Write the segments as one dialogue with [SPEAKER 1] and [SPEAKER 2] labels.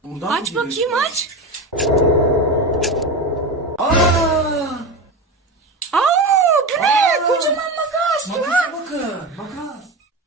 [SPEAKER 1] Buradan
[SPEAKER 2] Aç bakayım, aç.
[SPEAKER 1] Aa!
[SPEAKER 2] Bu ne? Kocaman makas.
[SPEAKER 1] Makasa bakın. Makas.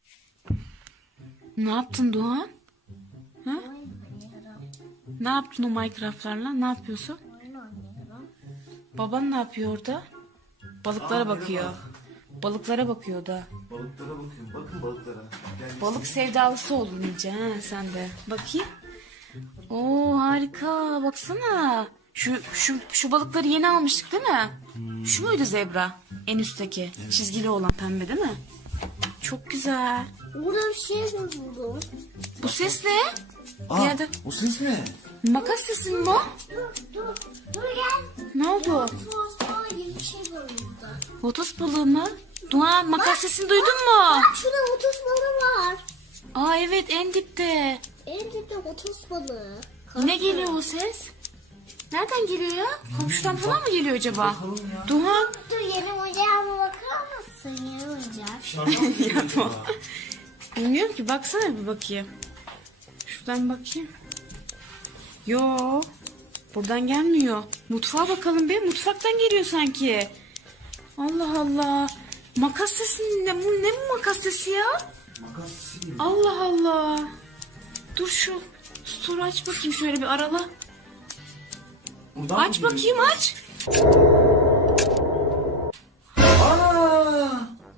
[SPEAKER 2] Ne yaptın Doğan? Ha? Ne yaptın o Minecraft'larla? Ne yapıyorsun? Baban ne yapıyor orada? Balıklara bakıyor. Balıklara bakıyor da.
[SPEAKER 1] Balıklara bakın. Bakın balıklara.
[SPEAKER 2] Balık sevdalısı oldun iyice ha sen de. Bakayım. Oo harika. Baksana. Şu balıkları yeni almıştık değil mi? Şu muydu zebra? En üstteki. Çizgili olan pembe değil mi? Çok güzel.
[SPEAKER 3] Burada bir şey buldum.
[SPEAKER 2] Bu ses ne? Bir
[SPEAKER 1] Aa,
[SPEAKER 2] yerde
[SPEAKER 1] o ses ne?
[SPEAKER 2] makas sesi mi bu?
[SPEAKER 3] Dur gel.
[SPEAKER 2] Ne oldu?
[SPEAKER 3] Tuhaf bir şey var burada.
[SPEAKER 2] Lotus balığı mı? Doğan makas sesini duydun mu?
[SPEAKER 3] Bak şurada 30 balığı var.
[SPEAKER 2] Aa evet en dipte.
[SPEAKER 3] En dipte 30 balığı.
[SPEAKER 2] Ne geliyor o ses? Nereden geliyor ya? Komşudan falan mı geliyor acaba?
[SPEAKER 1] Bakalım ya.
[SPEAKER 2] Doğan.
[SPEAKER 3] Dur yeni oyuncağıma bakar mısın? Yeni oyuncak.
[SPEAKER 1] Şarkı
[SPEAKER 2] Bilmiyorum ki, baksana bir bakayım. Şuradan bakayım. Yo. Buradan gelmiyor. Mutfağa bakalım be. Mutfaktan geliyor sanki. Allah Allah. Makas sesi ne bu makas sesi ya?
[SPEAKER 1] Makas sesi gibi.
[SPEAKER 2] Allah Allah. Dur şu store'u aç bakayım, şöyle bir arala.
[SPEAKER 1] Buradan mı
[SPEAKER 2] Aç
[SPEAKER 1] geliyor?
[SPEAKER 2] bakayım, aç.
[SPEAKER 1] Aa!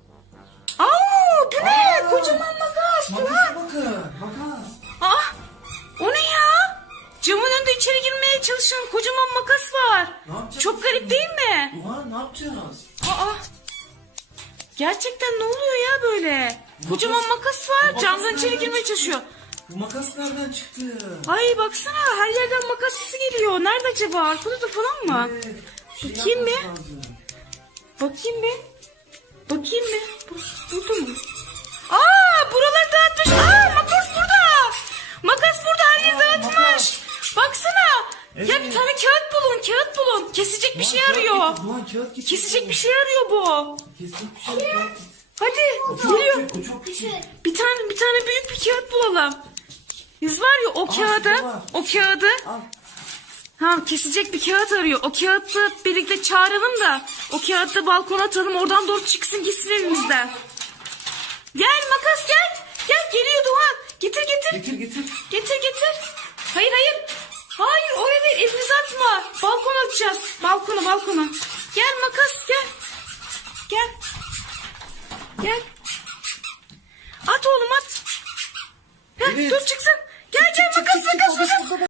[SPEAKER 2] Bu ne? Kocaman makas.
[SPEAKER 1] Makasa bakın. Makas.
[SPEAKER 2] O ne ya? Camın önünde içeri girmeye çalışan kocaman makas var.
[SPEAKER 1] Ne yapacağız?
[SPEAKER 2] Çok garip değil mi?
[SPEAKER 1] Ulan ne yapacağız?
[SPEAKER 2] Gerçekten ne oluyor ya böyle? Kocaman makas var.
[SPEAKER 1] Bu
[SPEAKER 2] Camdan
[SPEAKER 1] makas
[SPEAKER 2] içeri
[SPEAKER 1] nereden
[SPEAKER 2] girmeye
[SPEAKER 1] çıktı?
[SPEAKER 2] çalışıyor.
[SPEAKER 1] Bu makas nereden çıktı?
[SPEAKER 2] Ay baksana, her yerden makas sesi geliyor. Nerede acaba? Arkada da falan mı?
[SPEAKER 1] Evet, bir şey
[SPEAKER 2] Bakayım
[SPEAKER 1] yapması
[SPEAKER 2] bir.
[SPEAKER 1] lazım.
[SPEAKER 2] Bakayım bir. Bakayım bir. Burada mı? Buraları dağıtmış. Makas burada. Makas burada, her yeri dağıtmış.
[SPEAKER 1] makas.
[SPEAKER 2] Baksana. Ya bir
[SPEAKER 1] Evet.
[SPEAKER 2] tane kağıt bulun, kağıt bulun. Kesecek bir şey arıyor.
[SPEAKER 1] Ulan kağıt getir.
[SPEAKER 2] Kesecek bir şey arıyor bu.
[SPEAKER 1] Kesecek bir şey yok.
[SPEAKER 2] Hadi geliyor.
[SPEAKER 1] O çok küçük.
[SPEAKER 2] Bir tane büyük bir kağıt bulalım. Biz var ya o kağıdı,
[SPEAKER 1] şurada var.
[SPEAKER 2] o kağıdı.
[SPEAKER 1] Al.
[SPEAKER 2] Kesecek bir kağıt arıyor. O kağıtı birlikte çağıralım da o kağıdı balkona atalım, oradan doğru çıksın gitsin evimizden. Gel makas, gel. Gel, geliyor Doğan. Getir.
[SPEAKER 1] Getir.
[SPEAKER 2] Getir.